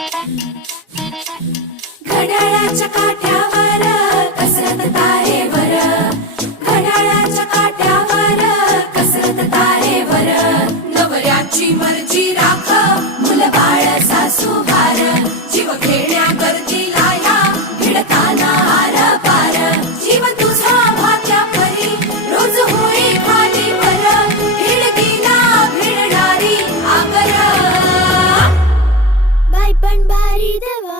घड्याळाच्या काठ्यावर कसरत तारेवर, घड्याळाच्या काठ्यावर कसरत तारेवर. नवऱ्याची मर्जी राख, मुलं बाळ सासू भार, जीव खेळण्या करतीला या भिडताना आर पार. जीव तुझा भात्या परी रोज होई खाली वर, भिडकीला भिडणारी आकर. बाई पण भारी देवा